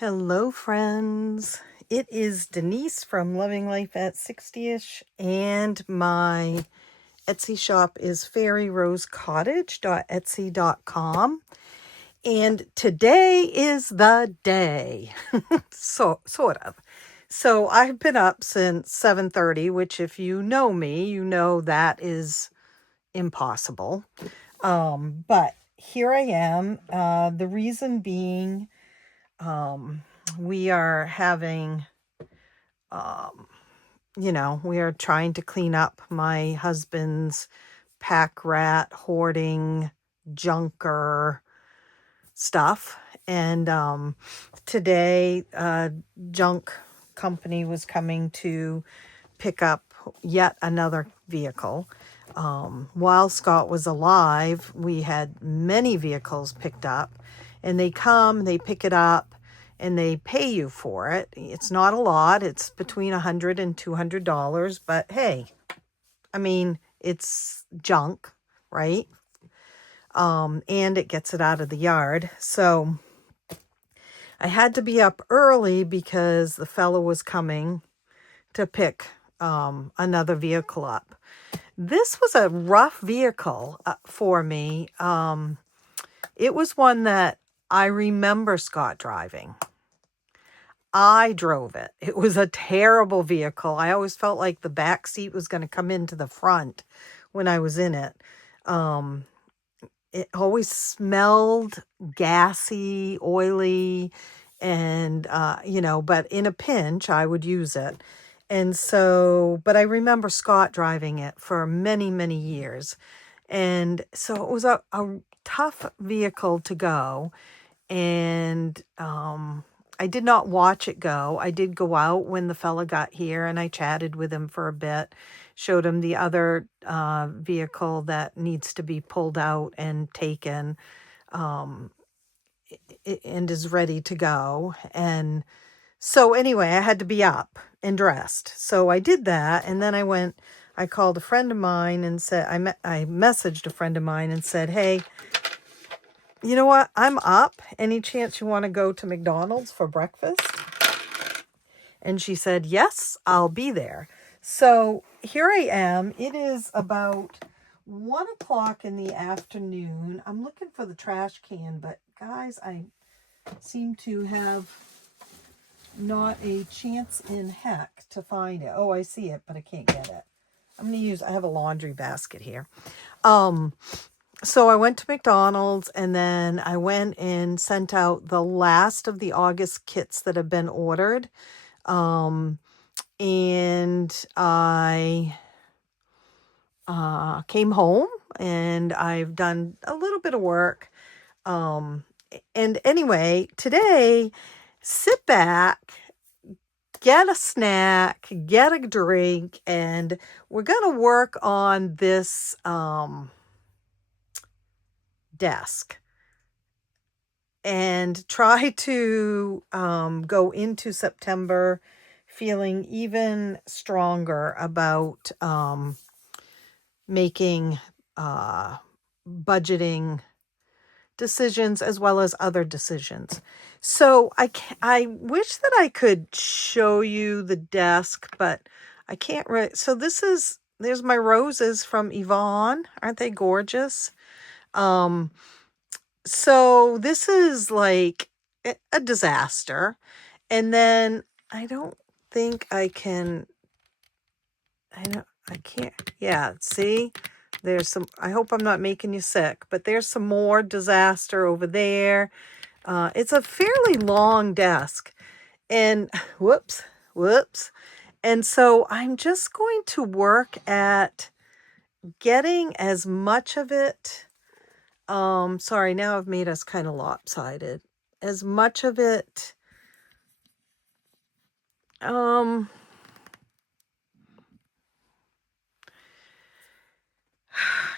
Hello, friends. It is Denise from Loving Life at 60ish, and my Etsy shop is fairyrosecottage.etsy.com. And today is the day. Sort of. So I've been up since 7:30, which if you know me, you know that is impossible. But here I am. The reason being, we are having, we are trying to clean up my husband's pack rat hoarding junker stuff. And today, junk company was coming to pick up yet another vehicle. While Scott was alive, we had many vehicles picked up, and they come, they pick it up, and they pay you for it. It's not a lot. It's between $100 and $200, but hey, I mean, it's junk, right? And it gets it out of the yard. So I had to be up early because the fellow was coming to pick another vehicle up. This was a rough vehicle for me. It was one that I remember Scott driving. I drove it. It was a terrible vehicle. I always felt like the back seat was going to come into the front when I was in it. It always smelled gassy, oily, and, but in a pinch, I would use it. And so, but I remember Scott driving it for many, many years. And so it was a tough vehicle to go. And I did not watch it go. I did go out when the fella got here, and I chatted with him for a bit, showed him the other vehicle that needs to be pulled out and taken, and is ready to go. And so anyway, I had to be up and dressed. So I did that, and then I called a friend of mine and said, I messaged a friend of mine and said, hey, you know what? I'm up. Any chance you want to go to McDonald's for breakfast? And she said, yes, I'll be there. So here I am. It is about 1 o'clock in the afternoon. I'm looking for the trash can, but guys, I seem to have not a chance in heck to find it. Oh, I see it, but I can't get it. I have a laundry basket here. So I went to McDonald's, and then I went and sent out the last of the August kits that have been ordered. And I came home, and I've done a little bit of work. And anyway, today, sit back, get a snack, get a drink, and we're going to work on this desk and try to go into September feeling even stronger about making budgeting decisions as well as other decisions. So I wish that I could show you the desk, but I can't so there's my roses from Yvonne. Aren't they gorgeous? So this is like a disaster. And then I don't think I can't. Yeah, see, there's some, I hope I'm not making you sick, but there's some more disaster over there. It's a fairly long desk, and whoops. And so I'm just going to work at getting as much of it. Sorry, now I've made us kind of lopsided. As much of it,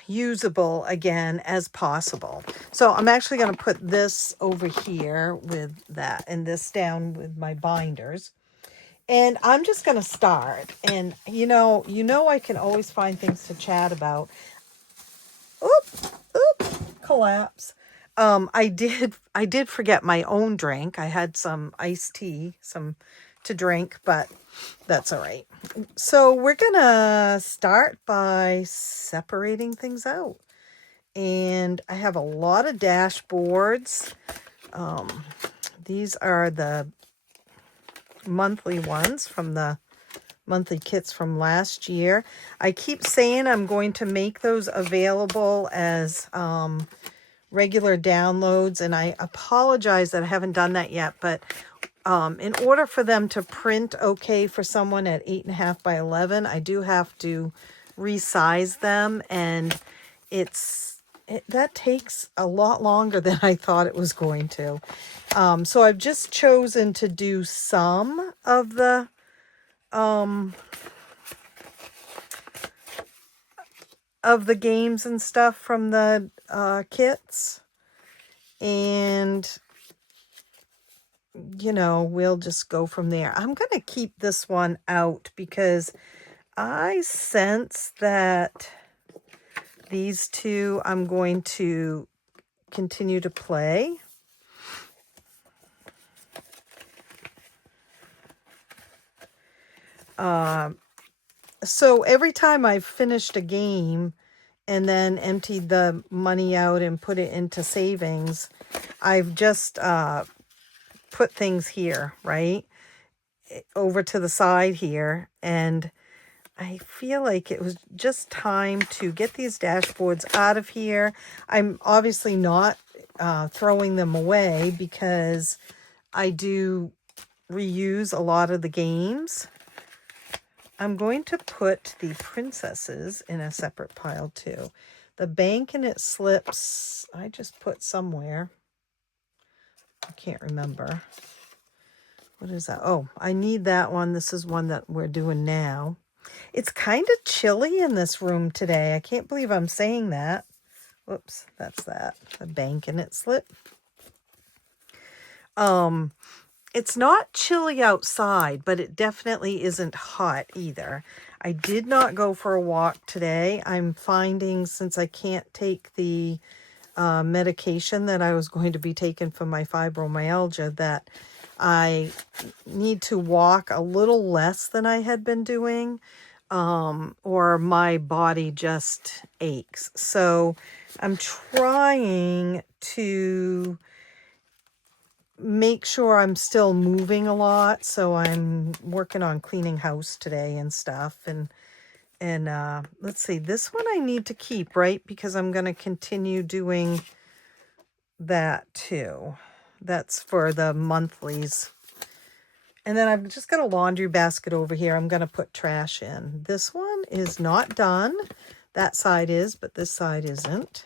usable again as possible. So I'm actually going to put this over here with that, and this down with my binders. And I'm just going to start. And you know, I can always find things to chat about. Oop, collapse. I did forget my own drink. I had some iced tea, some to drink, but that's all right. So we're gonna start by separating things out. And I have a lot of dashboards. These are the monthly ones from the monthly kits from last year. I keep saying I'm going to make those available as regular downloads, and I apologize that I haven't done that yet, but in order for them to print okay for someone at 8.5 by 11, I do have to resize them, and that takes a lot longer than I thought it was going to. So I've just chosen to do some of the games and stuff from the kits, and we'll just go from there. I'm going to keep this one out because I sense that these two I'm going to continue to play. So every time I've finished a game and then emptied the money out and put it into savings, I've just put things here, right? Over to the side here. And I feel like it was just time to get these dashboards out of here. I'm obviously not throwing them away because I do reuse a lot of the games. I'm going to put the princesses in a separate pile too. The bank and its slips, I just put somewhere. I can't remember. What is that? Oh, I need that one. This is one that we're doing now. It's kind of chilly in this room today. I can't believe I'm saying that. Whoops, that's that. The bank and its slip. It's not chilly outside, but it definitely isn't hot either. I did not go for a walk today. I'm finding, since I can't take the medication that I was going to be taking for my fibromyalgia, that I need to walk a little less than I had been doing, or my body just aches. So I'm trying to make sure I'm still moving a lot. So I'm working on cleaning house today and stuff. And let's see, this one I need to keep, right? Because I'm going to continue doing that too. That's for the monthlies. And then I've just got a laundry basket over here. I'm going to put trash in. This one is not done. That side is, but this side isn't.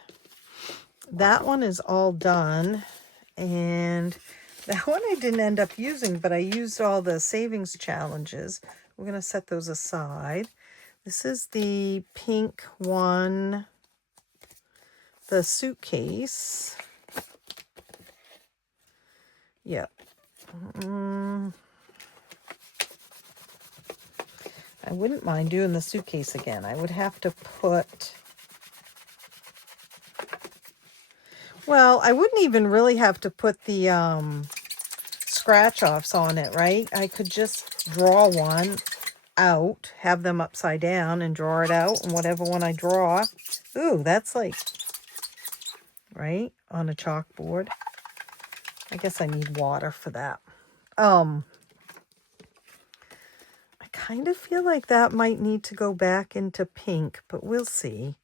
That one is all done. And that one I didn't end up using, but I used all the savings challenges. We're going to set those aside. This is the pink one, the suitcase. Yep. I wouldn't mind doing the suitcase again. I would have to put... Well, I wouldn't even really have to put the scratch-offs on it, right? I could just draw one out, have them upside down, and draw it out, and whatever one I draw... Ooh, that's like... Right? On a chalkboard. I guess I need water for that. I kind of feel like that might need to go back into pink, but we'll see.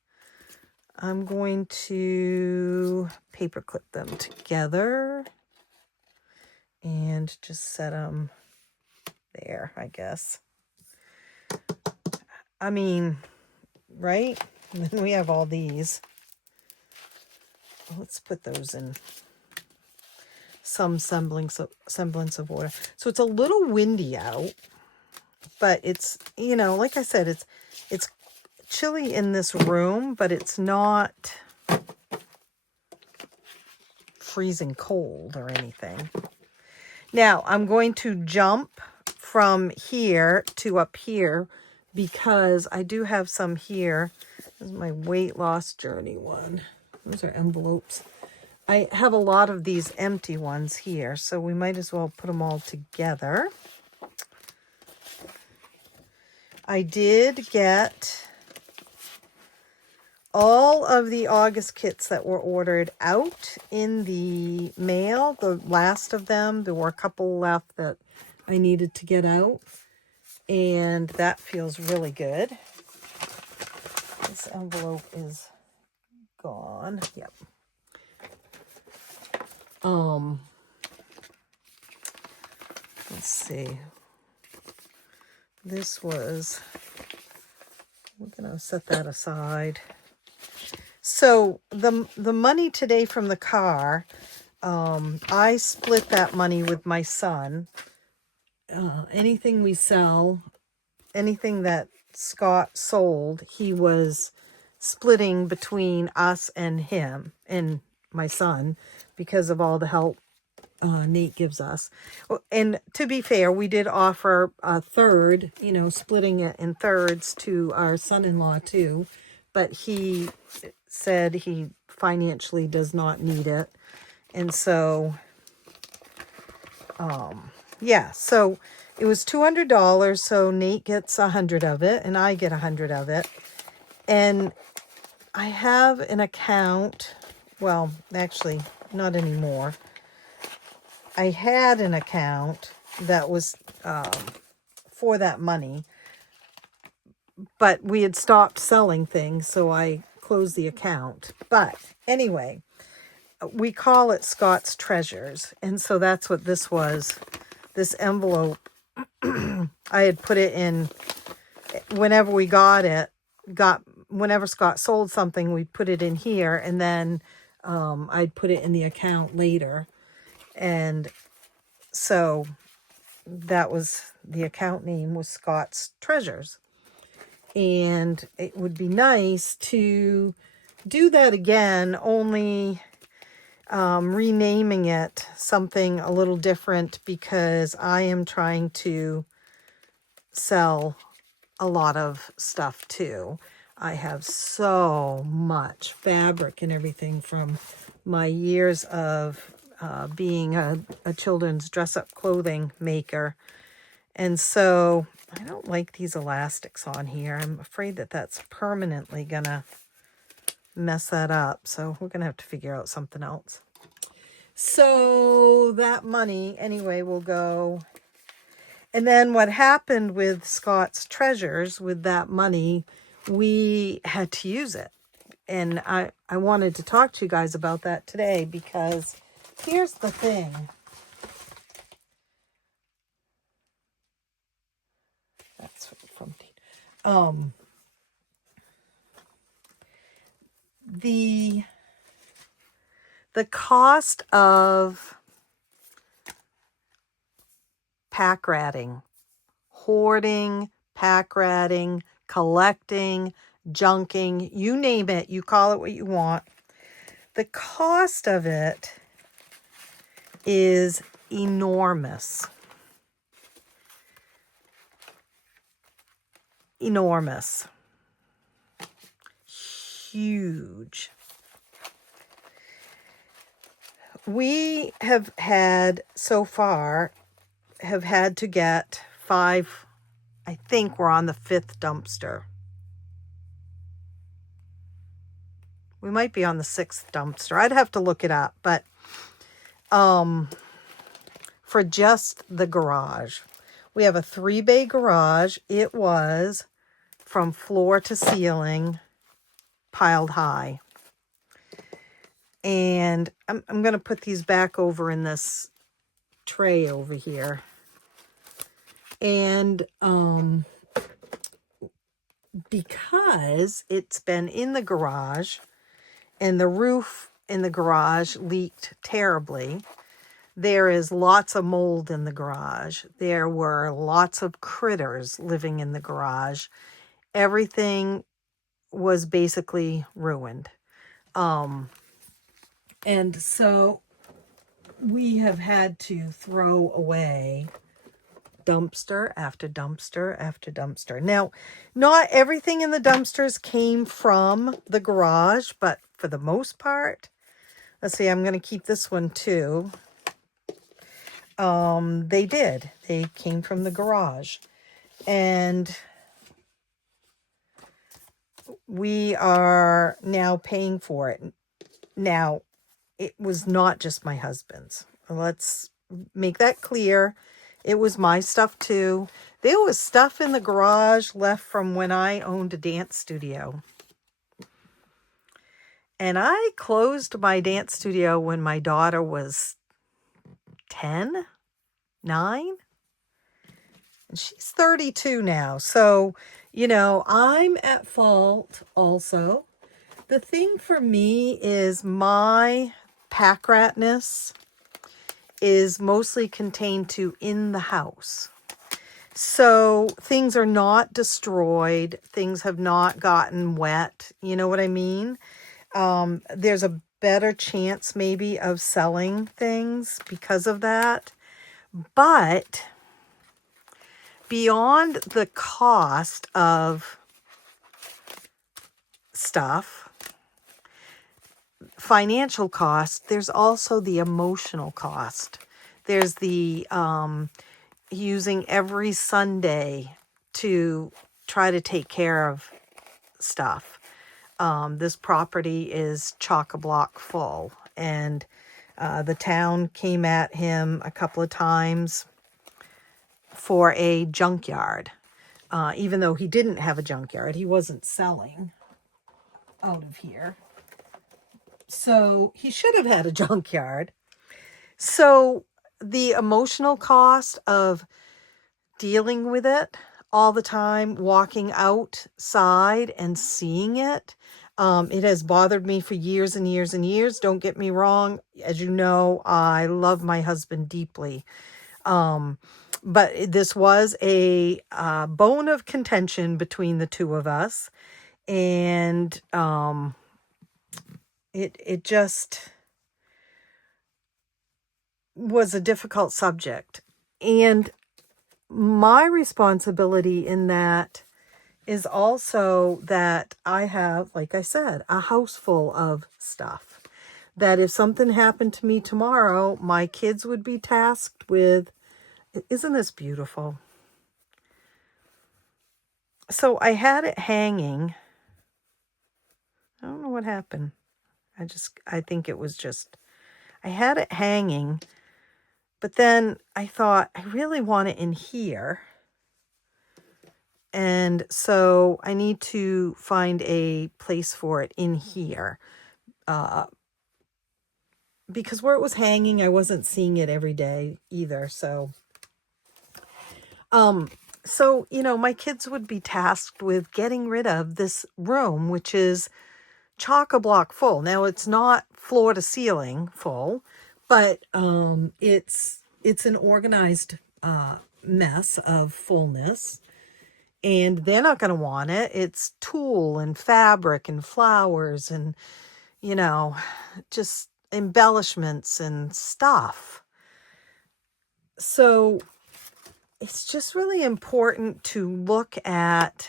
I'm going to paperclip them together and just set them there, I guess. I mean, right? And then we have all these. Let's put those in some semblance of order. So it's a little windy out, but it's, like I said, it's chilly in this room, but it's not freezing cold or anything. Now I'm going to jump from here to up here because I do have some here. This is my weight loss journey one. Those are envelopes. I have a lot of these empty ones here, so we might as well put them all together. I did get all of the August kits that were ordered out in the mail. The last of them, there were a couple left that I needed to get out, and that feels really good. This envelope is gone. Yep. Let's see. This was, we're gonna set that aside. So the money today from the car, I split that money with my son. Anything we sell, anything that Scott sold, he was splitting between us and him and my son because of all the help Nate gives us. And to be fair, we did offer a third, splitting it in thirds to our son-in-law too, but he said he financially does not need it. And so, yeah, so it was $200. So Nate gets 100 of it and I get 100 of it. And I have an account. Well, actually not anymore. I had an account that was for that money, but we had stopped selling things, so I closed the account. But anyway, we call it Scott's Treasures, and so that's what this was. This envelope, I had put it in whenever we whenever Scott sold something, we put it in here, and then I'd put it in the account later. And so that was, the account name was Scott's Treasures. And it would be nice to do that again, only renaming it something a little different, because I am trying to sell a lot of stuff too. I have so much fabric and everything from my years of being a children's dress-up clothing maker. And so I don't like these elastics on here. I'm afraid that that's permanently gonna mess that up. So we're gonna have to figure out something else. So that money anyway will go. And then what happened with Scott's Treasures, with that money, we had to use it. And I wanted to talk to you guys about that today, because here's the thing. That's from the cost of pack ratting, hoarding, pack ratting, collecting, junking, you name it, you call it what you want. The cost of it is enormous. Enormous. Huge. We have had, so far, have had to get 5, I think we're on the 5th dumpster. We might be on the 6th dumpster. I'd have to look it up, but for just the garage. We have a 3-bay garage. It was from floor to ceiling, piled high. And I'm going to put these back over in this tray over here. And because it's been in the garage and the roof in the garage leaked terribly, there is lots of mold in the garage. There were lots of critters living in the garage. Everything was basically ruined. And so we have had to throw away dumpster after dumpster after dumpster. Now, not everything in the dumpsters came from the garage, but for the most part, Let's see, I'm going to keep this one too. They did. They came from the garage. And we are now paying for it. Now, it was not just my husband's. Let's make that clear. It was my stuff too. There was stuff in the garage left from when I owned a dance studio. And I closed my dance studio when my daughter was 10, 9. And she's 32 now. So, I'm at fault also. The thing for me is my pack ratness is mostly contained to in the house. So things are not destroyed. Things have not gotten wet. You know what I mean? There's a better chance maybe of selling things because of that. But beyond the cost of stuff, financial cost, there's also the emotional cost. There's the using every Sunday to try to take care of stuff. This property is chock-a-block full, and the town came at him a couple of times for a junkyard. Even though he didn't have a junkyard, he wasn't selling out of here. So he should have had a junkyard. So the emotional cost of dealing with it all the time, walking outside and seeing it, it has bothered me for years and years and years. Don't get me wrong. As you know, I love my husband deeply. But this was a bone of contention between the two of us. And it just was a difficult subject. And my responsibility in that is also that I have, like I said, a house full of stuff. That if something happened to me tomorrow, my kids would be tasked with, isn't this beautiful? So I had it hanging. I don't know what happened. I think it was just, I had it hanging, but then I thought, I really want it in here. And so I need to find a place for it in here. Because where it was hanging, I wasn't seeing it every day either. So, my kids would be tasked with getting rid of this room, which is chock-a-block full. Now, it's not floor to ceiling full, but it's an organized mess of fullness. And they're not going to want it. It's tulle and fabric and flowers and, just embellishments and stuff. So it's just really important to look at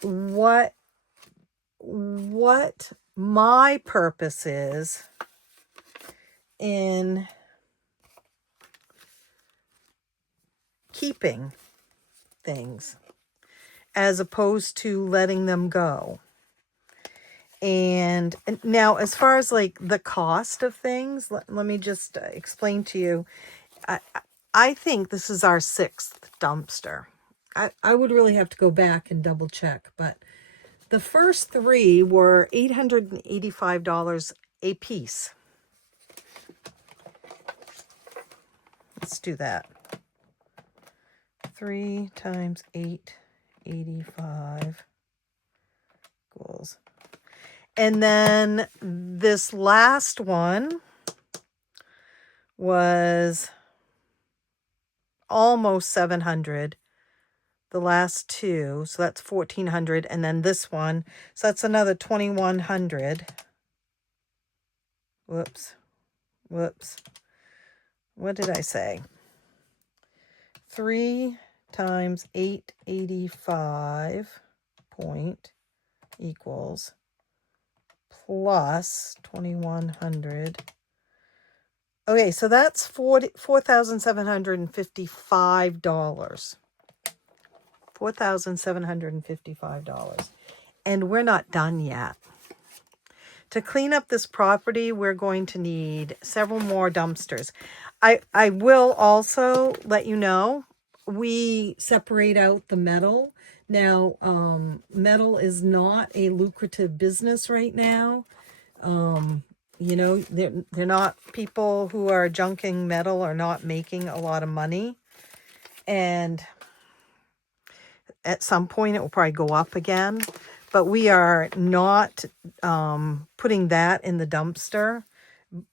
what my purpose is in keeping things as opposed to letting them go. And now, as far as like the cost of things, let me just explain to you. I think this is our 6th dumpster. I would really have to go back and double check, but the first 3 were $885 a piece. Let's do that. 3 times 885 equals. And then this last one was almost $700. The last 2, so that's $1,400, and then this one, so that's another $2,100. Whoops. What did I say? 3 times 885 point equals plus 2,100. Okay, so that's $4,755. $4,755. And we're not done yet. To clean up this property, we're going to need several more dumpsters. I will also let you know, we separate out the metal. Now, metal is not a lucrative business right now. You know, they're not, people who are junking metal are not making a lot of money. And at some point it will probably go up again. But we are not putting that in the dumpster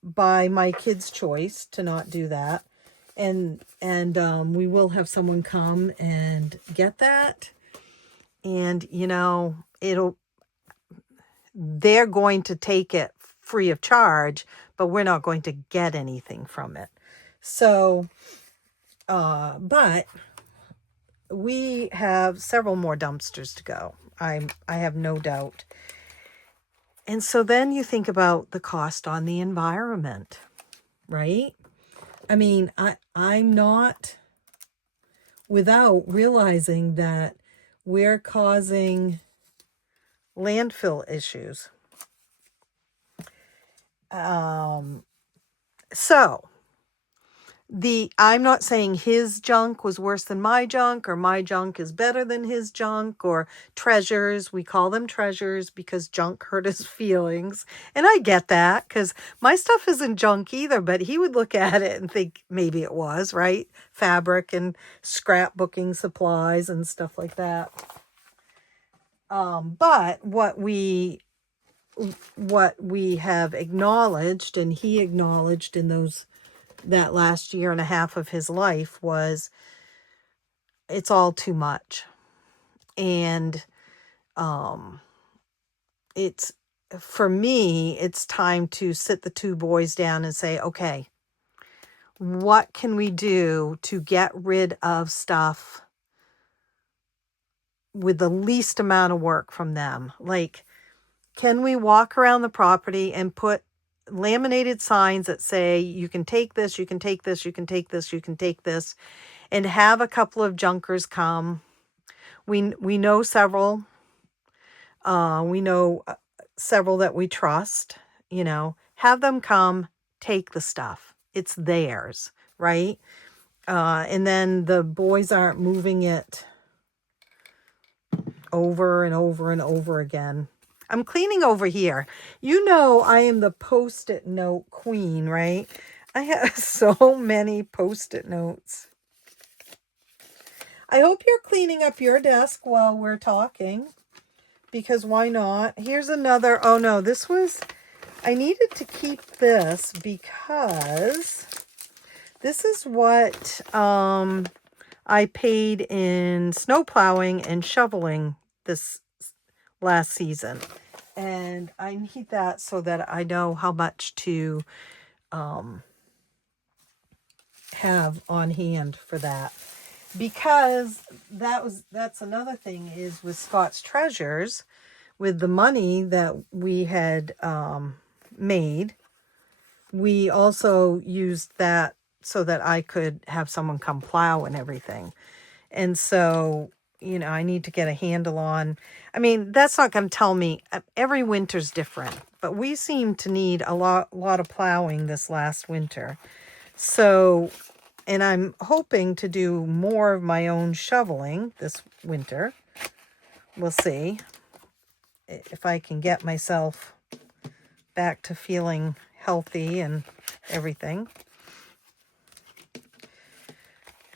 by my kids' choice to not do that. And we will have someone come and get that. And, you know, they're going to take it free of charge, but we're not going to get anything from it. So, but we have several more dumpsters to go. I have no doubt. And so then you think about the cost on the environment, right? I mean, I'm not without realizing that we're causing landfill issues. So I'm not saying his junk was worse than my junk, or my junk is better than his junk, or treasures. We call them treasures because junk hurt his feelings. And I get that, because my stuff isn't junk either, but he would look at it and think maybe it was, right? Fabric and scrapbooking supplies and stuff like that. But what we have acknowledged, and he acknowledged in that last year and a half of his life, was it's all too much. And it's, for me, it's time to sit the two boys down and say, okay, what can we do to get rid of stuff with the least amount of work from them? Like, can we walk around the property and put laminated signs that say, you can take this, you can take this, you can take this, you can take this, and have a couple of junkers come. We know several. We know several that we trust, you know, have them come take the stuff. It's theirs, right? And then the boys aren't moving it over and over and over again. I'm cleaning over here. You know, I am the Post-it note queen, right? I have so many Post-it notes. I hope you're cleaning up your desk while we're talking, because why not? Here's another. Oh no, I needed to keep this because this is what I paid in snow plowing and shoveling this last season. And I need that so that I know how much to have on hand for that. Because that's another thing is with Scott's Treasures, with the money that we had made, we also used that so that I could have someone come plow and everything. And so, you know, I need to get a handle on, I mean, that's not going to tell me, every winter's different, but we seem to need a lot of plowing this last winter. So, and I'm hoping to do more of my own shoveling this winter. We'll see if I can get myself back to feeling healthy and everything.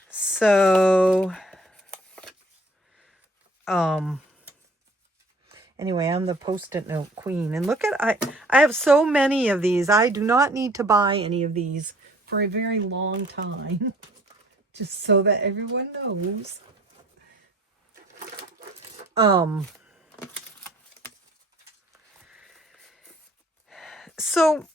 So, anyway, I'm the Post-it note queen. And look at, I have so many of these. I do not need to buy any of these for a very long time. Just so that everyone knows. So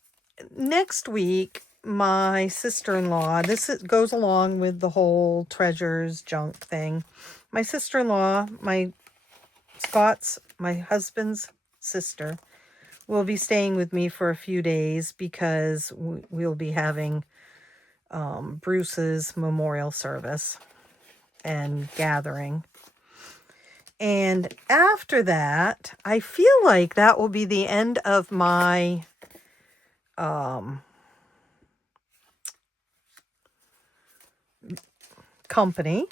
next week, my sister-in-law, goes along with the whole treasures junk thing. My sister-in-law, my husband's sister, will be staying with me for a few days because we'll be having Bruce's memorial service and gathering. And after that, I feel like that will be the end of my company.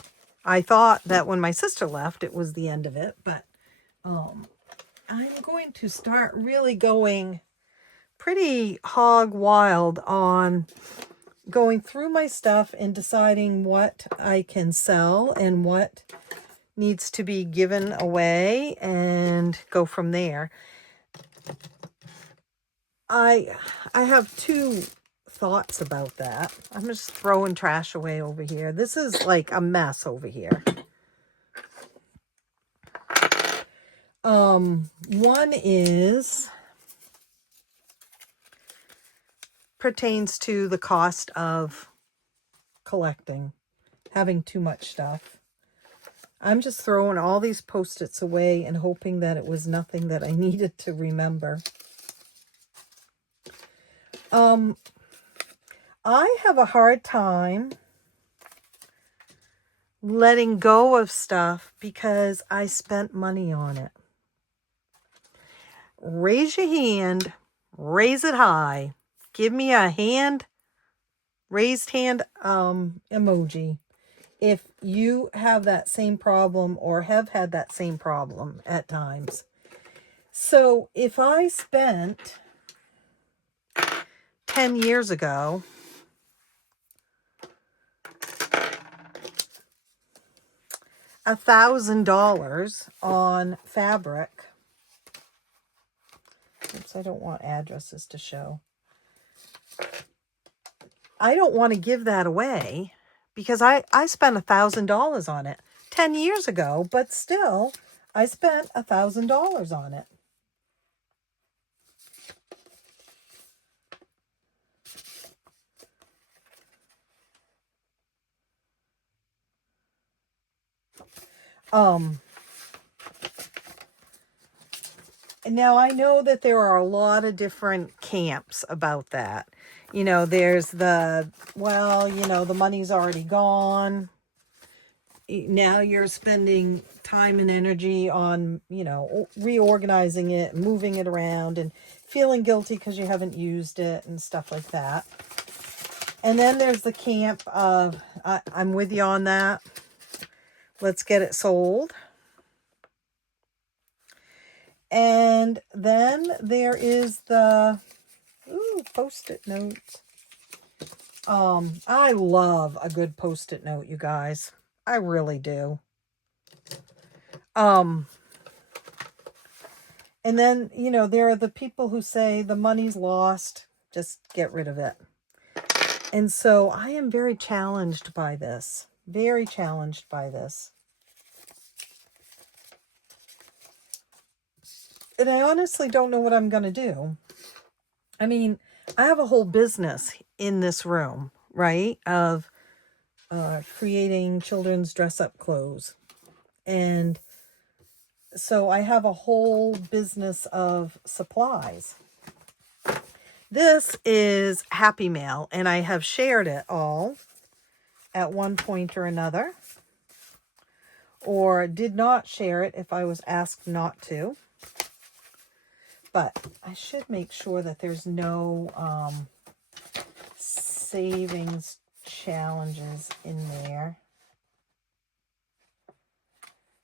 I thought that when my sister left, it was the end of it, but I'm going to start really going pretty hog wild on going through my stuff and deciding what I can sell and what needs to be given away and go from there. I have two thoughts about that. I'm just throwing trash away over here. This is like a mess over here. One is pertains to the cost of collecting, having too much stuff. I'm just throwing all these Post-its away and hoping that it was nothing that I needed to remember. I have a hard time letting go of stuff because I spent money on it. Raise your hand, raise it high. Give me a hand, raised hand emoji if you have that same problem or have had that same problem at times. So if I spent 10 years ago $1,000 on fabric. Oops, I don't want addresses to show. I don't want to give that away because I spent $1,000 on it 10 years ago, but still I spent $1,000 on it. Now I know that there are a lot of different camps about that. You know, there's the, well, you know, the money's already gone. Now you're spending time and energy on, you know, reorganizing it, moving it around, and feeling guilty because you haven't used it and stuff like that. And then there's the camp of, I'm with you on that. Let's get it sold. And then there is the, Post-it notes. I love a good Post-it note, you guys. I really do. And then, you know, there are the people who say the money's lost, just get rid of it. And so I am very challenged by this. Very challenged by this. And I honestly don't know what I'm going to do. I mean, I have a whole business in this room, right? Of creating children's dress-up clothes. And so I have a whole business of supplies. This is Happy Mail, and I have shared it all at one point or another, or did not share it if I was asked not to. But I should make sure that there's no savings challenges in there.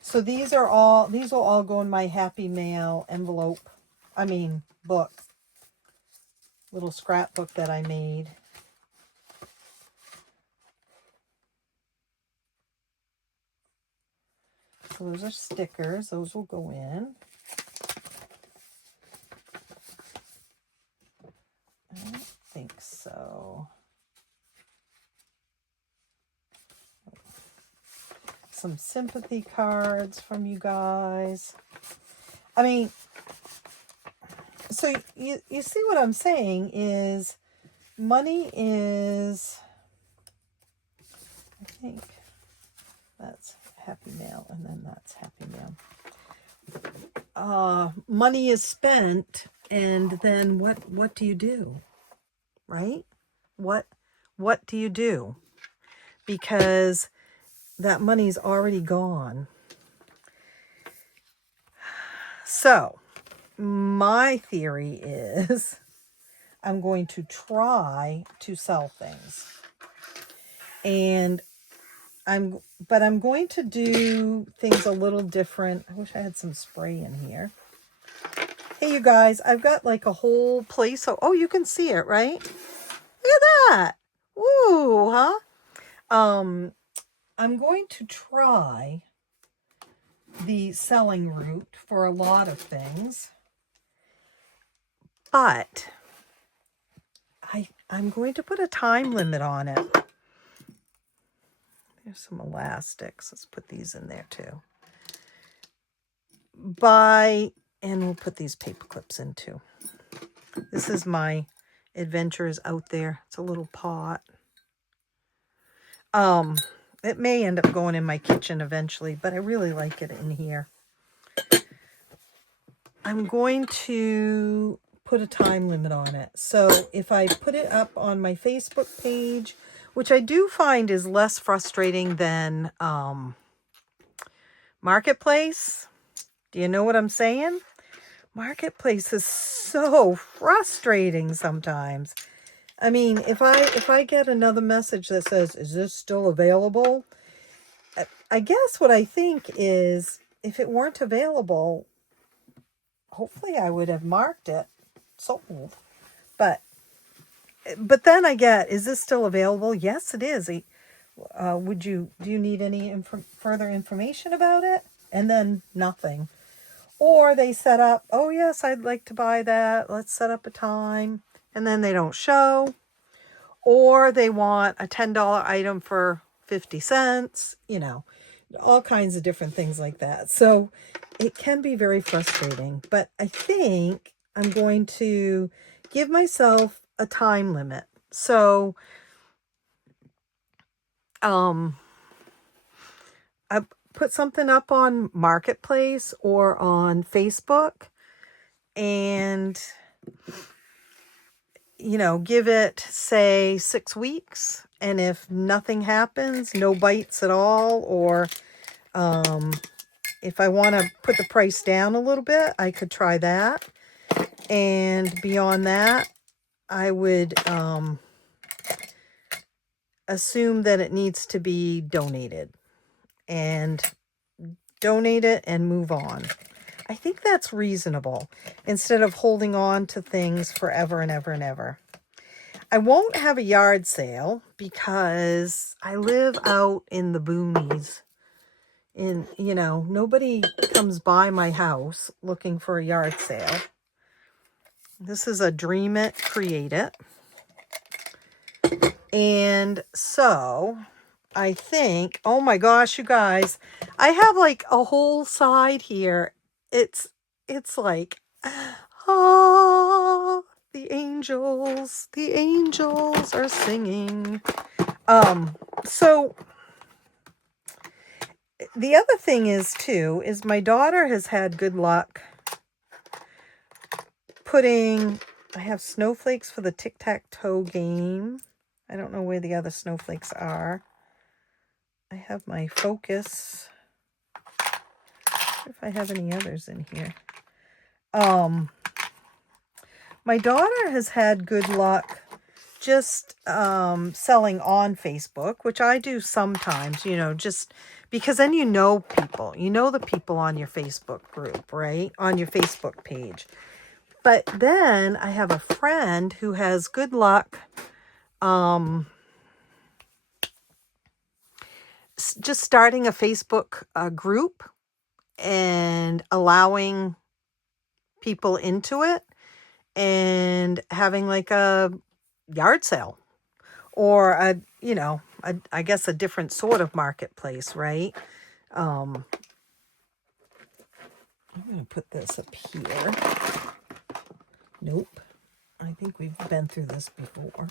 So these will all go in my Happy Mail envelope. I mean, book. Little scrapbook that I made. So those are stickers. Those will go in. I don't think so. Some sympathy cards from you guys. I mean, so you see what I'm saying is money is, I think that's Happy Mail and then that's Happy Mail. Money is spent And then what do you do? Right? What do you do? Because that money's already gone. So, my theory is I'm going to try to sell things. And I'm going to do things a little different. I wish I had some spray in here. Hey, you guys, I've got like a whole place. Oh, you can see it, right? Look at that. Woo, huh? I'm going to try the selling route for a lot of things. But I'm going to put a time limit on it. There's some elastics. Let's put these in there too. And we'll put these paper clips in too. This is my adventures out there. It's a little pot. It may end up going in my kitchen eventually, but I really like it in here. I'm going to put a time limit on it. So if I put it up on my Facebook page, which I do find is less frustrating than Marketplace. Do you know what I'm saying? Marketplace is so frustrating sometimes. I mean, if I get another message that says, is this still available? I guess what I think is, if it weren't available, hopefully I would have marked it sold. But then I get, is this still available? Yes, it is. Do you need any further information about it? And then nothing. Or they set up, oh yes, I'd like to buy that. Let's set up a time. And then they don't show. Or they want a $10 item for 50 cents, all kinds of different things like that. So it can be very frustrating, but I think I'm going to give myself a time limit. So, I put something up on Marketplace or on Facebook and, give it, say, 6 weeks. And if nothing happens, no bites at all, or if I want to put the price down a little bit, I could try that. And beyond that, I would assume that it needs to be donated. And donate it and move on. I think that's reasonable, instead of holding on to things forever and ever and ever. I won't have a yard sale because I live out in the boonies. And, nobody comes by my house looking for a yard sale. This is a Dream It, Create It. And so I think, oh my gosh, you guys, I have like a whole side here. It's like, ah, the angels are singing. So the other thing is too, is my daughter has had good luck I have snowflakes for the tic-tac-toe game. I don't know where the other snowflakes are. I have my focus. If I have any others in here. My daughter has had good luck just selling on Facebook, which I do sometimes, just because then people. The people on your Facebook group, right? On your Facebook page. But then I have a friend who has good luck just starting a Facebook group and allowing people into it and having like a yard sale or I guess a different sort of marketplace, right? I'm going to put this up here. Nope. I think we've been through this before.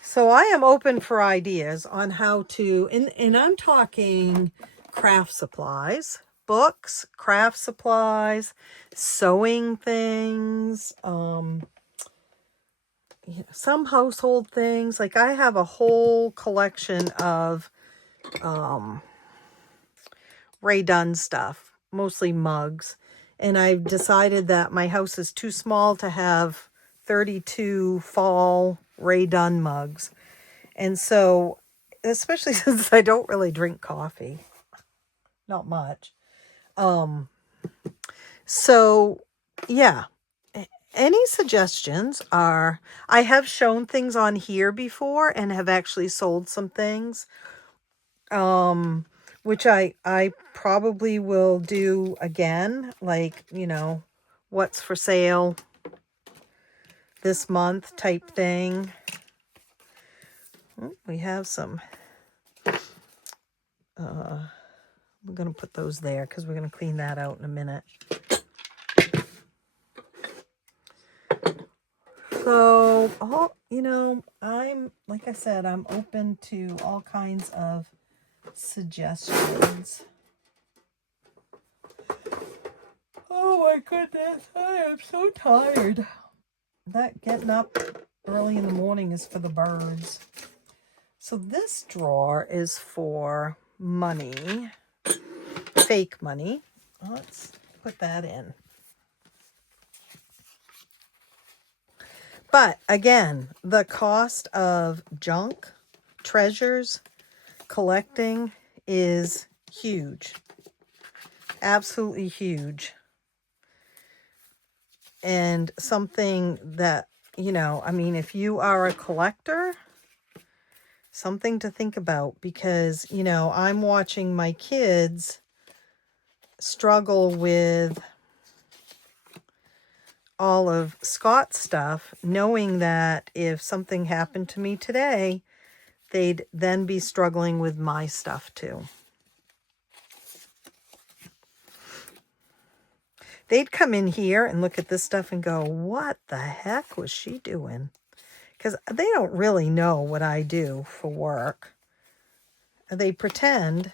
So I am open for ideas on how to, and I'm talking craft supplies, books, craft supplies, sewing things, some household things. Like I have a whole collection of Ray Dunn stuff, mostly mugs. And I've decided that my house is too small to have 32 fall Ray Dunn mugs. And so, especially since I don't really drink coffee, not much. So yeah, any suggestions are, I have shown things on here before and have actually sold some things, which I probably will do again, like, what's for sale this month type thing. We have some, we're going to put those there because we're going to clean that out in a minute. So, I'm, like I said, I'm open to all kinds of suggestions. Oh my goodness, I am so tired. That getting up early in the morning is for the birds. So this drawer is for money, fake money. Let's put that in. But again, the cost of junk, treasures, collecting is huge. Absolutely huge. And something that, if you are a collector, something to think about, because, I'm watching my kids struggle with all of Scott's stuff, knowing that if something happened to me today, they'd then be struggling with my stuff too. They'd come in here and look at this stuff and go, what the heck was she doing? Because they don't really know what I do for work. They pretend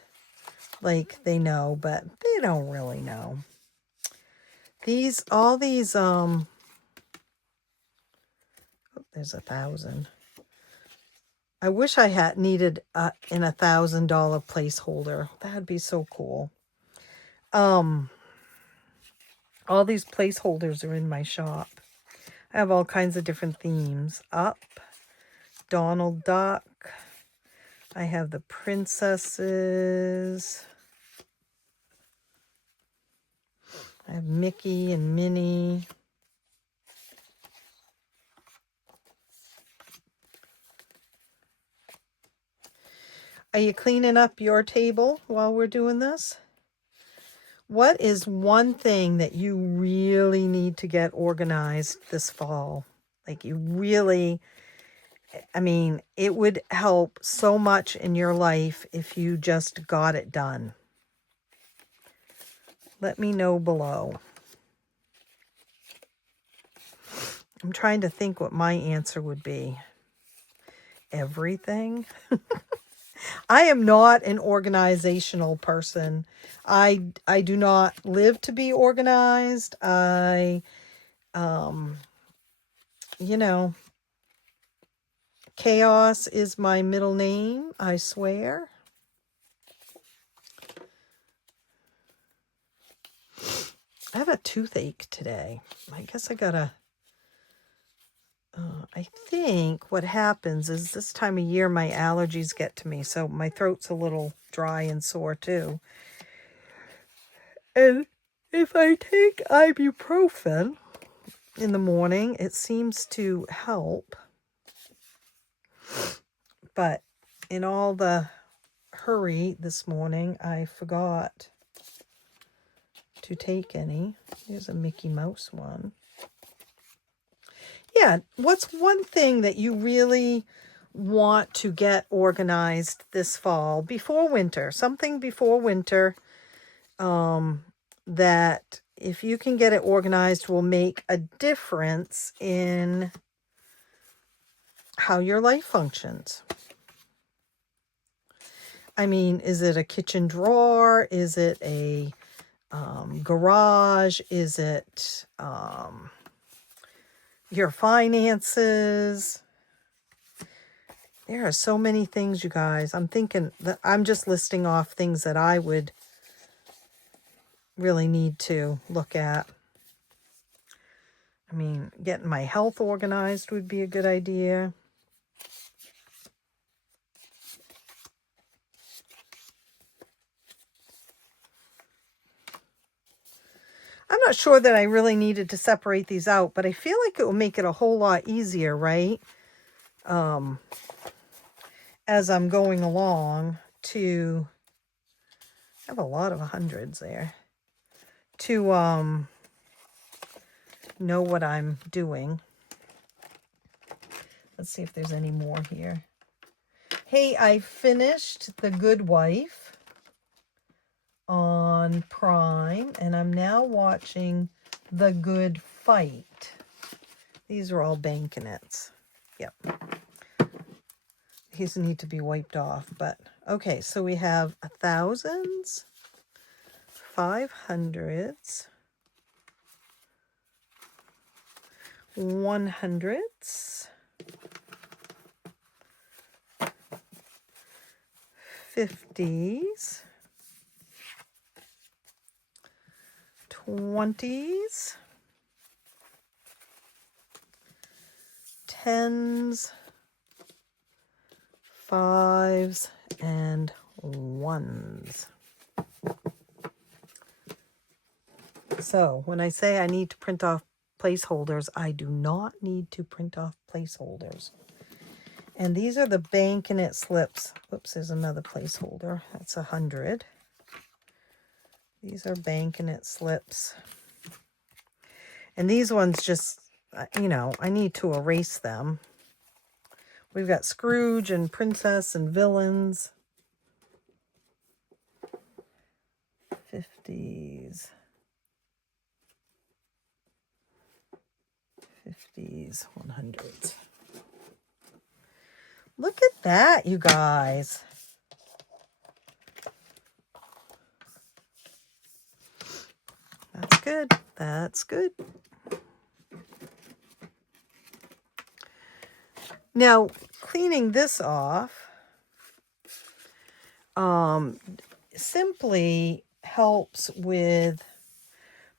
like they know, but they don't really know. All these, there's 1,000. I wish I had needed an $1,000 placeholder. That'd be so cool. All these placeholders are in my shop. I have all kinds of different themes. Up, Donald Duck. I have the princesses. I have Mickey and Minnie. Are you cleaning up your table while we're doing this? What is one thing that you really need to get organized this fall? Like you really, it would help so much in your life if you just got it done. Let me know below. I'm trying to think what my answer would be. Everything? I am not an organizational person. I do not live to be organized. Chaos is my middle name, I swear. I have a toothache today. I guess I gotta... I think what happens is this time of year my allergies get to me, so my throat's a little dry and sore too. And if I take ibuprofen in the morning, it seems to help. But in all the hurry this morning, I forgot to take any. Here's a Mickey Mouse one. Yeah, what's one thing that you really want to get organized this fall before winter? Something before winter that if you can get it organized will make a difference in how your life functions. Is it a kitchen drawer? Is it a garage? Is it your finances? There are so many things, you guys. I'm thinking that I'm just listing off things that I would really need to look at. I mean, getting my health organized would be a good idea. I'm not sure that I really needed to separate these out, but I feel like it will make it a whole lot easier, right? As I'm going along to have a lot of hundreds there. To know what I'm doing. Let's see if there's any more here. Hey, I finished The Good Wife on Prime, and I'm now watching The Good Fight. These are all banconets. Yep. These need to be wiped off, but okay, so we have 1,000s, 500s, 100s, 50s, 20s, 10s, 5s, and 1s. So when I say I need to print off placeholders, I do not need to print off placeholders. And these are the bankonet slips. Whoops, there's another placeholder. That's 100. These are bankonet slips. And these ones just, you know, I need to erase them. We've got Scrooge and Princess and Villains. 50s. 50s, 100s. Look at that, you guys. That's good. That's good. Now, cleaning this off simply helps with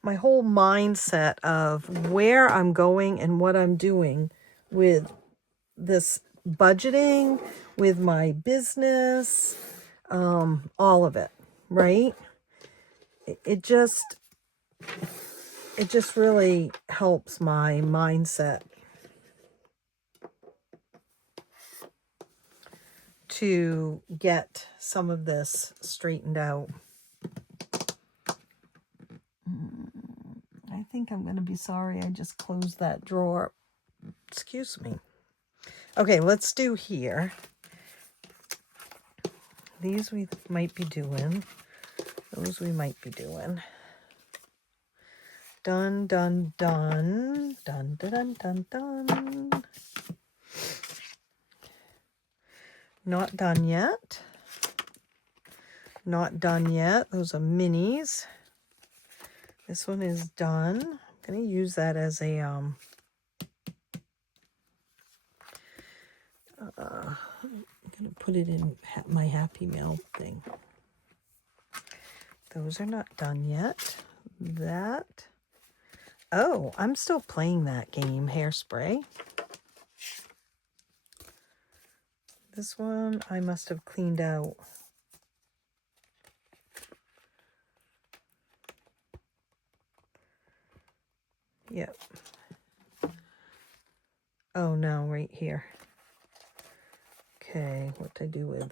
my whole mindset of where I'm going and what I'm doing with this budgeting, with my business, all of it, right? It just really helps my mindset to get some of this straightened out. I think I'm going to be sorry I just closed that drawer. Excuse me. Okay, let's do here. These we might be doing. Those we might be doing. Done, done, done. Dun, dun, dun, dun, dun. Not done yet. Not done yet. Those are minis. This one is done. I'm going to use that as a I'm going to put it in my Happy Mail thing. Those are not done yet. That. Oh, I'm still playing that game, Hairspray. This one I must have cleaned out. Yep. Oh no, right here. Okay, what to do with?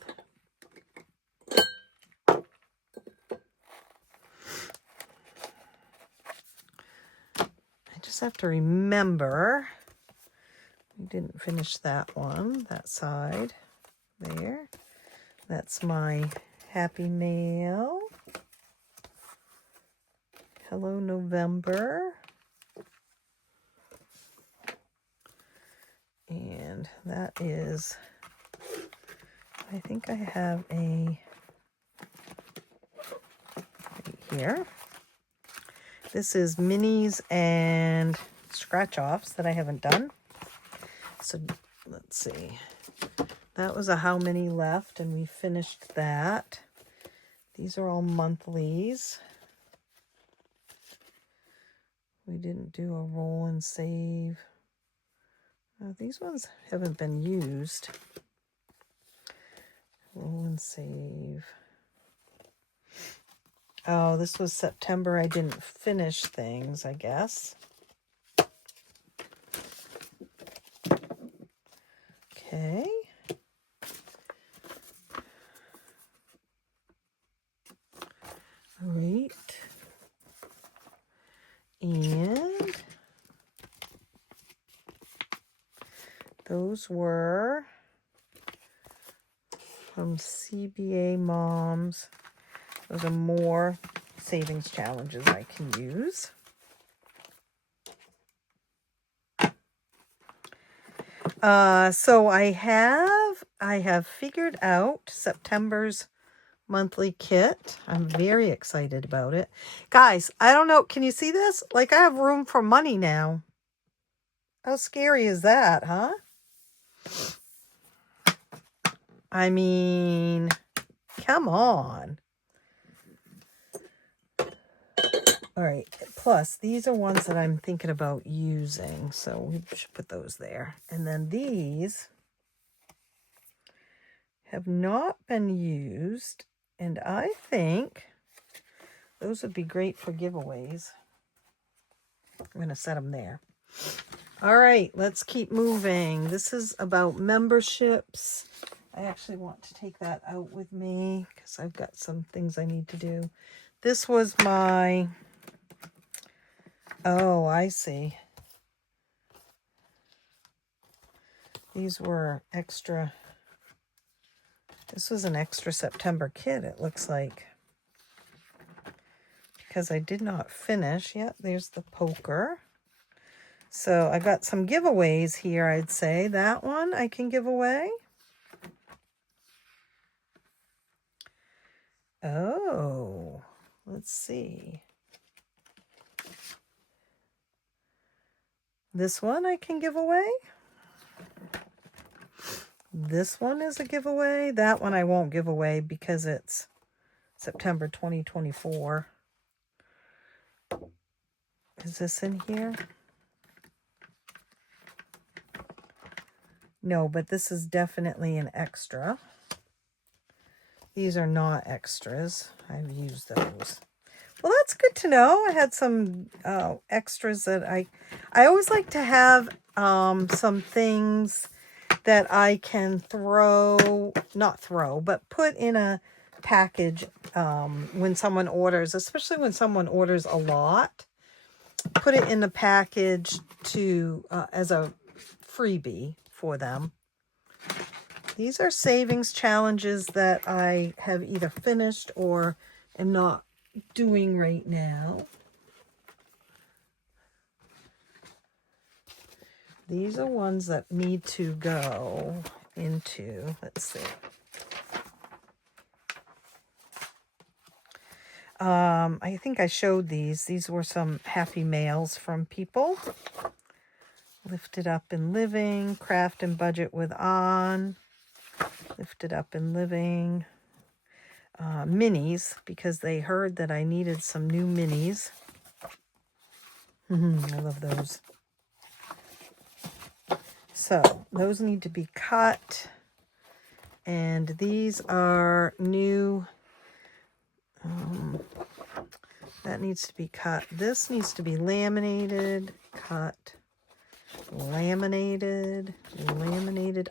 I just have to remember we didn't finish that one, that side there. That's my Happy Mail. Hello, November. And that is, I think I have a right here. This is minis and scratch-offs that I haven't done. So let's see. That was a how many left, and we finished that. These are all monthlies. We didn't do a roll and save. These ones haven't been used. Roll and save. Oh, this was September. I didn't finish things, I guess. Okay. All right. And those were from CBA Moms. Those are more savings challenges I can use. So I have figured out September's monthly kit. I'm very excited about it. Guys, I don't know. Can you see this? Like, I have room for money now. How scary is that, huh? I mean, come on. All right. Plus, these are ones that I'm thinking about using. So we should put those there. And then these have not been used. And I think those would be great for giveaways. I'm going to set them there. All right, let's keep moving. This is about memberships. I actually want to take that out with me because I've got some things I need to do. This was my... Oh, I see. These were extra... This was an extra September kit, it looks like. Because I did not finish. Yeah, there's the poker. So I got some giveaways here, I'd say. That one I can give away. Oh, let's see. This one I can give away. This one is a giveaway. That one I won't give away because it's September 2024. Is this in here? No, but this is definitely an extra. These are not extras. I've used those. Well, that's good to know. I had some extras that I always like to have some things that I can not throw, but put in a package when someone orders, especially when someone orders a lot. Put it in the package to as a freebie for them. These are savings challenges that I have either finished or am not doing right now. These are ones that need to go into, let's see. I think I showed these. These were some happy mails from people. Lifted Up in Living, Craft and Budget with On. Lifted Up in Living. Minis, because they heard that I needed some new minis. I love those. So those need to be cut. And these are new. That needs to be cut. This needs to be laminated, cut, laminated.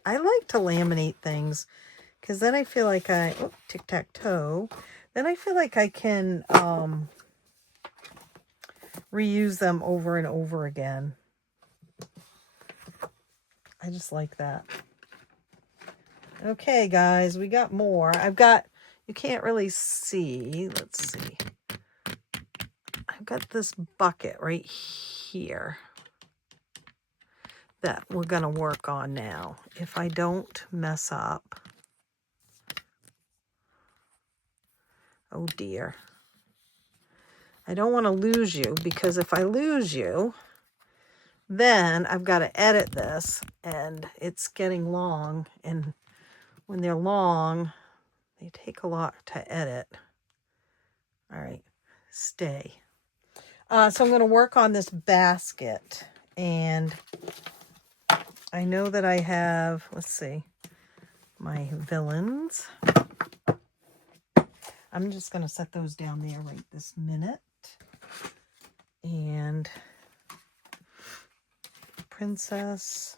I like to laminate things because then I feel like tic-tac-toe. Then I feel like I can reuse them over and over again. I just like that. Okay, guys, we got more. You can't really see. Let's see. I've got this bucket right here that we're going to work on now. If I don't mess up. Oh, dear. I don't want to lose you, because if I lose you, then I've got to edit this, and it's getting long, and when they're long, they take a lot to edit. All right, stay. So I'm going to work on this basket, and I know that I have, let's see, my villains. I'm just going to set those down there right this minute. And princess,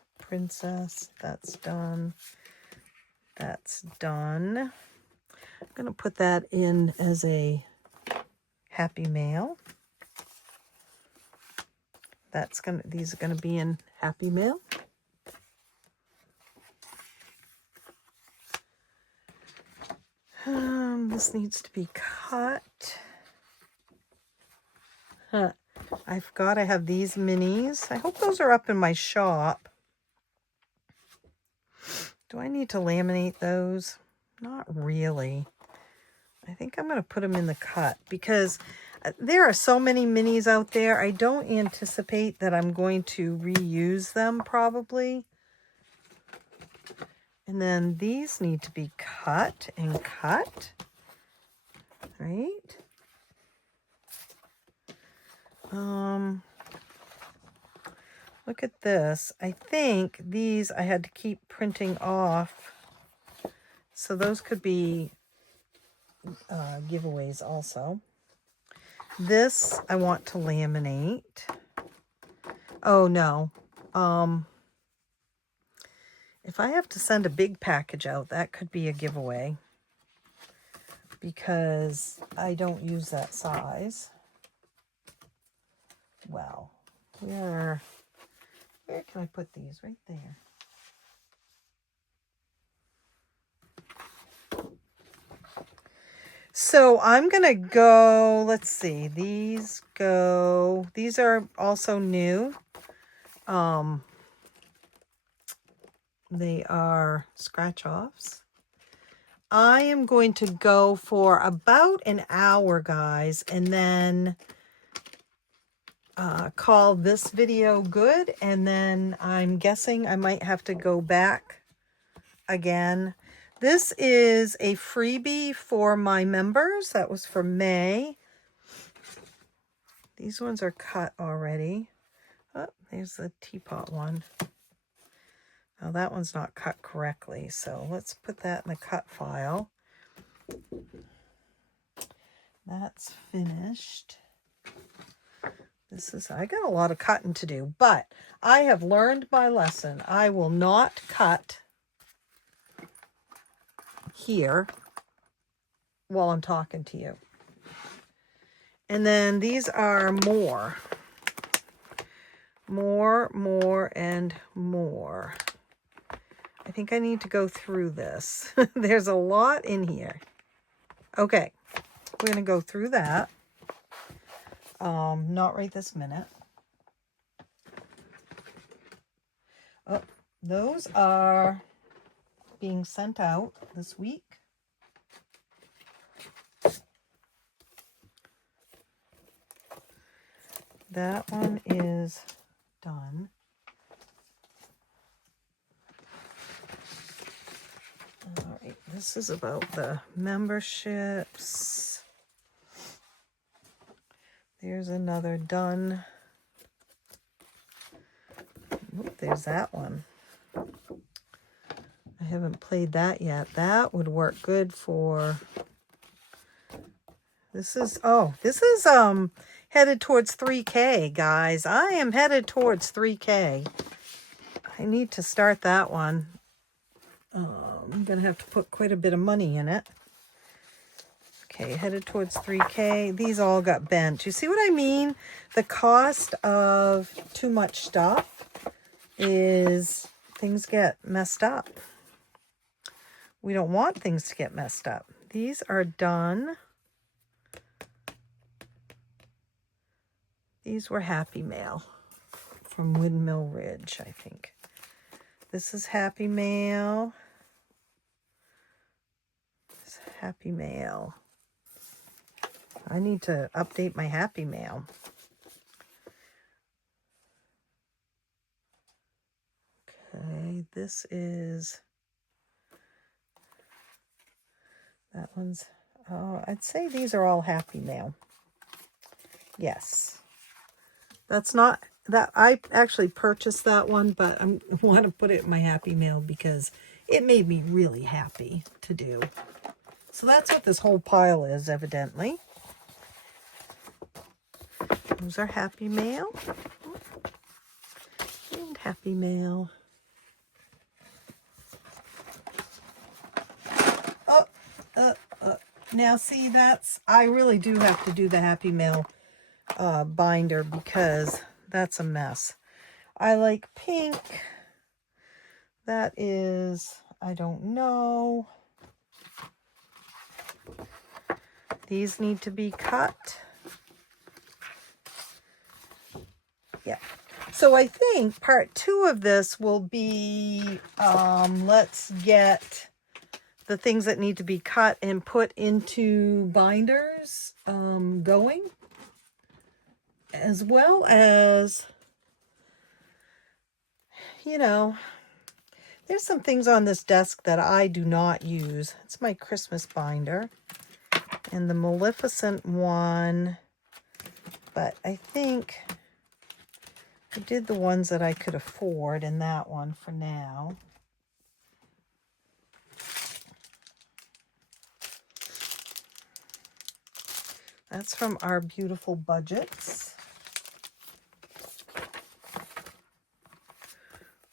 that's done. That's done. I'm going to put that in as a happy mail. These are going to be in happy mail. This needs to be cut. I forgot I have these minis. I hope those are up in my shop. Do I need to laminate those? Not really. I think I'm going to put them in the cut, because there are so many minis out there. I don't anticipate that I'm going to reuse them, probably. And then these need to be cut and cut. Right? Look at this. I think these I had to keep printing off. So those could be giveaways also. This I want to laminate. Oh no. If I have to send a big package out, that could be a giveaway, because I don't use that size. Well, where can I put these? Right there. So I'm going to go, let's see, these are also new. They are scratch-offs. I am going to go for about an hour, guys, and then call this video good. And then I'm guessing I might have to go back again. This is a freebie for my members. That was for May. These ones are cut already. Oh, there's the teapot one. Now that one's not cut correctly, so let's put that in the cut file. That's finished. I got a lot of cutting to do, but I have learned my lesson. I will not cut here while I'm talking to you. And then these are more, and more. I think I need to go through this. There's a lot in here. Okay, we're going to go through that. Not right this minute. Oh, those are being sent out this week. That one is done. All right, this is about the memberships. There's another done. Oop, there's that one. I haven't played that yet. That would work good for... This is headed towards 3K, guys. I am headed towards 3K. I need to start that one. I'm going to have to put quite a bit of money in it. Okay, headed towards 3K. These all got bent. You see what I mean? The cost of too much stuff is things get messed up. We don't want things to get messed up. These are done. These were Happy Mail from Windmill Ridge, I think. This is Happy Mail. This is Happy Mail. I need to update my Happy Mail. Okay, this is, that one's, I'd say these are all Happy Mail. Yes. That's not, that I actually purchased that one, but I want to put it in my Happy Mail because it made me really happy to do. So that's what this whole pile is, evidently. Those are Happy Mail. And Happy Mail. Now see, I really do have to do the Happy Mail binder because that's a mess. I like pink. That is, I don't know. These need to be cut. Yeah. So I think part 2 of this will be, let's get the things that need to be cut and put into binders going, as well as, you know, there's some things on this desk that I do not use. It's my Christmas binder and the Maleficent one, but I think I did the ones that I could afford in that one for now. That's from Our Beautiful Budgets.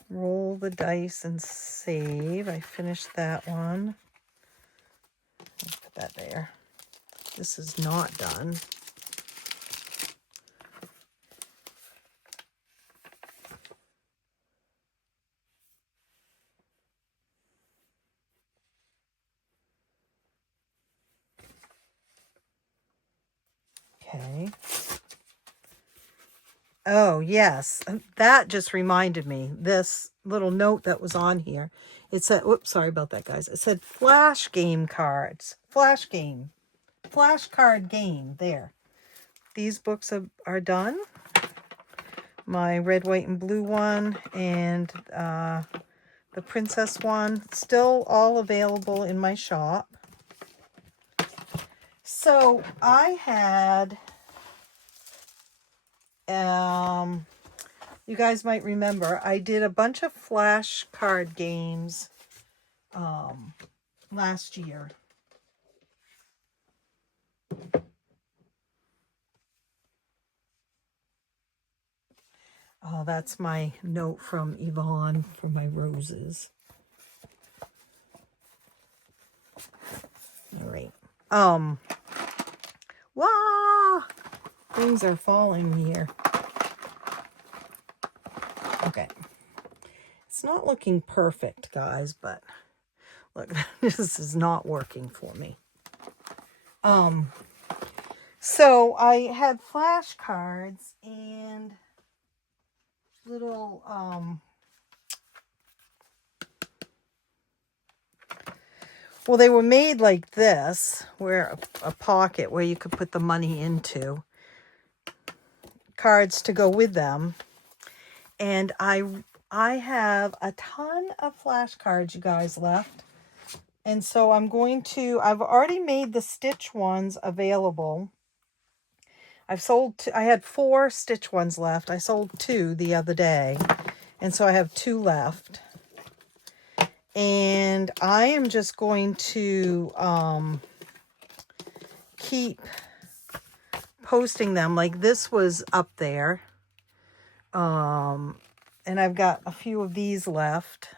Roll the dice and save. I finished that one. Let's put that there. This is not done. Okay. Oh, yes. That just reminded me. This little note that was on here. It said, whoops, sorry about that, guys. It said flash game cards. Flash game. Flash card game. There. These books are done. My red, white, and blue one and the princess one. Still all available in my shop. So I had... you guys might remember, I did a bunch of flash card games last year. Oh, that's my note from Yvonne for my roses. All right. Wah! Things are falling here. Okay. It's not looking perfect, guys, but look, this is not working for me. So I had flashcards and little, well, they were made like this, where a pocket where you could put the money into. Cards to go with them. And I have a ton of flashcards, you guys, left. And so I've already made the Stitch ones available. I had 4 Stitch ones left. I sold 2 the other day. And so I have 2 left. And I am just going to keep posting them. Like this was up there. And I've got a few of these left.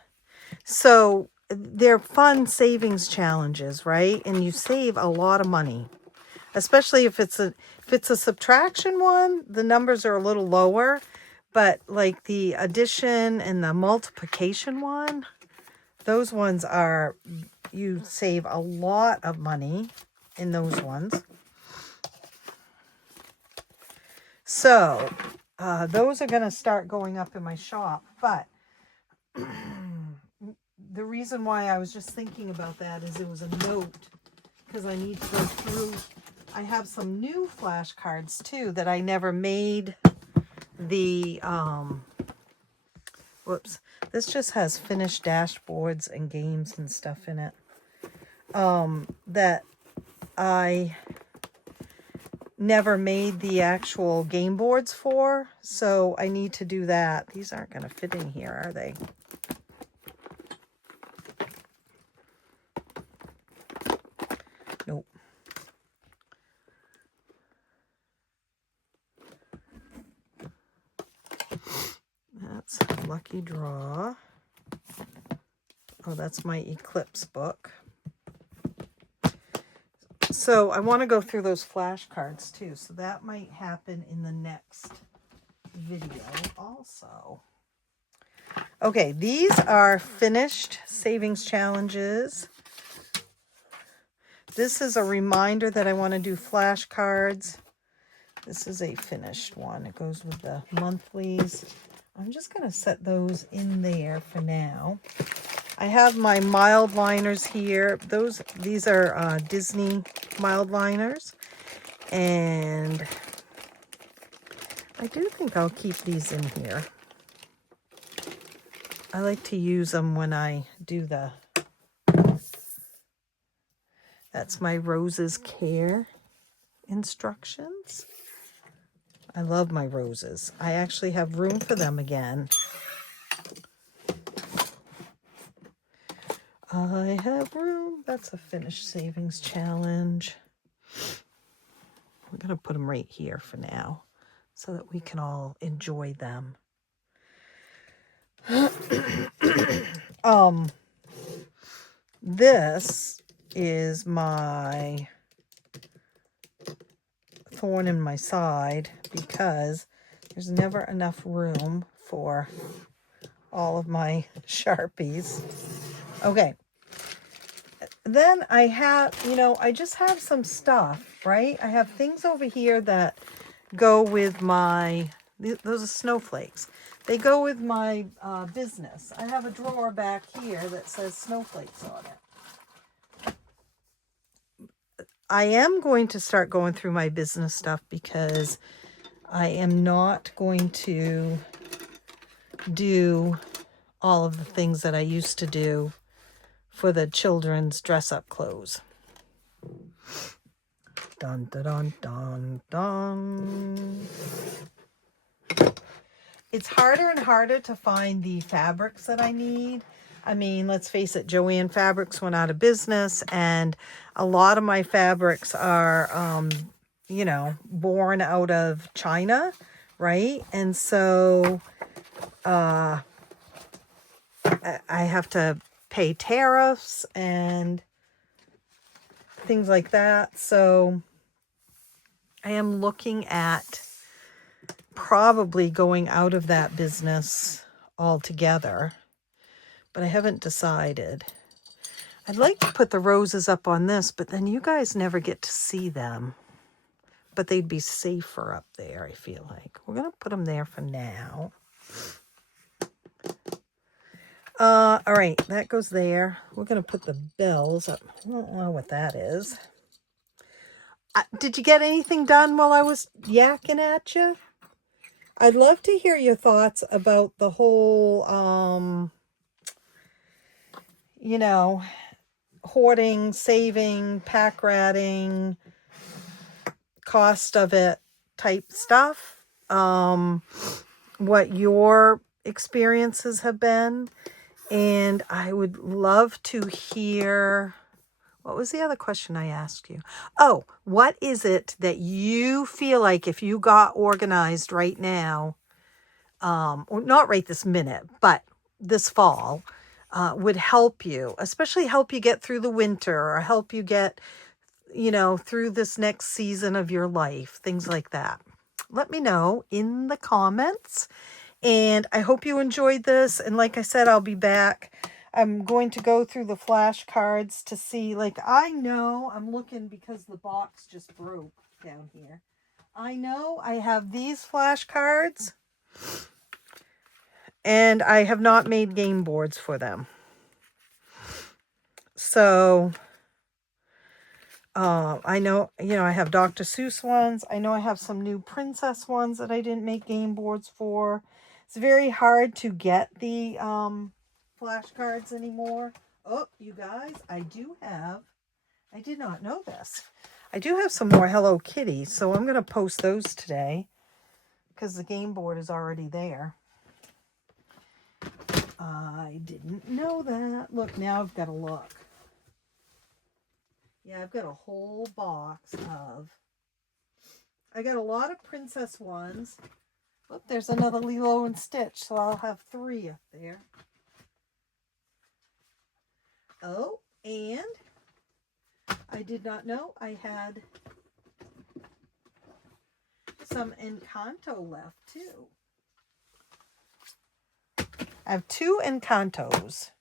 So they're fun savings challenges, right? And you save a lot of money. Especially if it's a subtraction one, the numbers are a little lower. But like the addition and the multiplication one, those ones are, you save a lot of money in those ones. So those are going to start going up in my shop. But the reason why I was just thinking about that is it was a note, because I need to go through I have some new flashcards too that I never made the, whoops, this just has finished dashboards and games and stuff in it, that I never made the actual game boards for, so I need to do that. These aren't going to fit in here, are they? Nope. That's Lucky Draw. Oh, that's my Eclipse book. So I want to go through those flashcards too. So that might happen in the next video also. Okay, these are finished savings challenges. This is a reminder that I want to do flashcards. This is a finished one. It goes with the monthlies. I'm just going to set those in there for now. I have my mild liners here. These are Disney mild liners. And I do think I'll keep these in here. I like to use them when I do the... That's my Roses Care instructions. I love my roses. I actually have room for them again. I have room. That's a finished savings challenge. I'm going to put them right here for now so that we can all enjoy them. This is my thorn in my side because there's never enough room for all of my Sharpies. Okay. Then I have, I just have some stuff, right? I have things over here that go with my, those are snowflakes. They go with my business. I have a drawer back here that says snowflakes on it. I am going to start going through my business stuff because I am not going to do all of the things that I used to do for the children's dress-up clothes. Dun, dun, dun, dun, dun. It's harder and harder to find the fabrics that I need. I mean, let's face it, Joann Fabrics went out of business, and a lot of my fabrics are, born out of China, right? And so I have to pay tariffs and things like that. So I am looking at probably going out of that business altogether, but I haven't decided. I'd like to put the roses up on this, but then you guys never get to see them. But they'd be safer up there, I feel like. We're going to put them there for now. All right, that goes there. We're going to put the bells up. I don't know what that is. Did you get anything done while I was yakking at you? I'd love to hear your thoughts about the whole, hoarding, saving, pack ratting, cost of it type stuff. What your experiences have been. And I would love to hear, what was the other question I asked you? Oh, what is it that you feel like if you got organized right now, or not right this minute, but this fall, would help you, especially help you get through the winter or help you get, through this next season of your life, things like that. Let me know in the comments. And I hope you enjoyed this. And like I said, I'll be back. I'm going to go through the flashcards to see, I know I'm looking because the box just broke down here. I know I have these flashcards and I have not made game boards for them. So I know, I have Dr. Seuss ones. I know I have some new princess ones that I didn't make game boards for. It's very hard to get the flashcards anymore. Oh, you guys, I did not know this. I do have some more Hello Kitty, so I'm going to post those today because the game board is already there. I didn't know that. Look, now I've got to look. Yeah, I've got a whole box of... I got a lot of princess ones. Oh, there's another Lilo and Stitch, so I'll have 3 up there. Oh, and I did not know I had some Encanto left, too. I have 2 Encantos,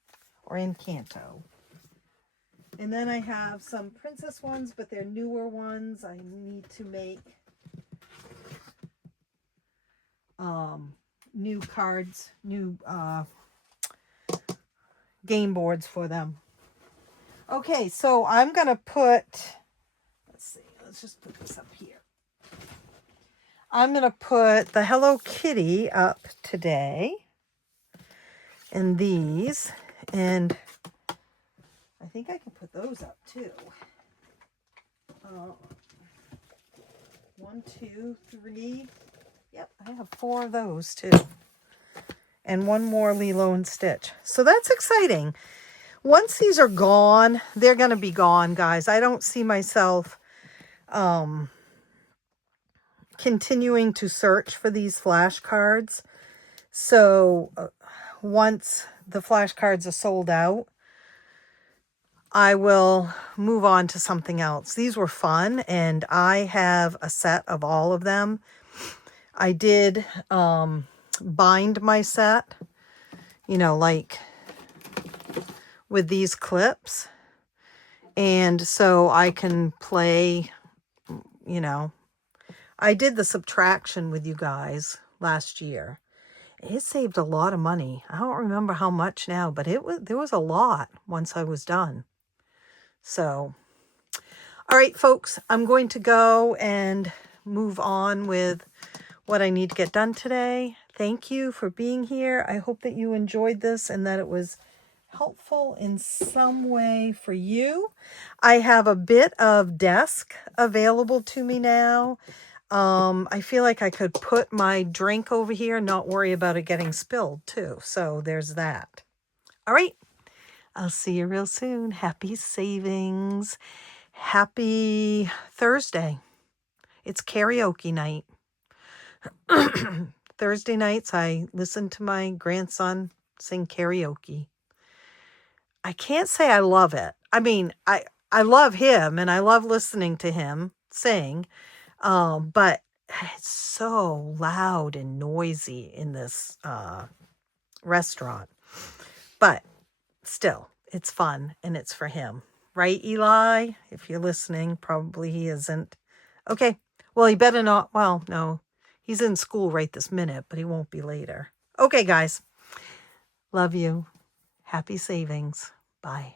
or Encanto. And then I have some princess ones, but they're newer ones. I need to make new cards, new game boards for them. Okay, so I'm going to put, let's see, let's just put this up here. I'm going to put the Hello Kitty up today. And these, and I think I can put those up too. 1, 2, 3. Yep, I have 4 of those too. And 1 more Lilo and Stitch. So that's exciting. Once these are gone, they're going to be gone, guys. I don't see myself continuing to search for these flashcards. So once the flashcards are sold out, I will move on to something else. These were fun, and I have a set of all of them. I did bind my set, like with these clips. And so I can play, I did the subtraction with you guys last year. It saved a lot of money. I don't remember how much now, but there was a lot once I was done. So, all right, folks, I'm going to go and move on with what I need to get done today. Thank you for being here. I hope that you enjoyed this and that it was helpful in some way for you. I have a bit of desk available to me now. I feel like I could put my drink over here and not worry about it getting spilled too. So there's that. All right. I'll see you real soon. Happy savings. Happy Thursday. It's karaoke night. Thursday nights, I listen to my grandson sing karaoke. I can't say I love it. I mean, I love him and I love listening to him sing. But it's so loud and noisy in this restaurant. But still, it's fun and it's for him. Right, Eli? If you're listening, probably he isn't. Okay. Well, he better not. Well, no. He's in school right this minute, but he won't be later. Okay, guys. Love you. Happy savings. Bye.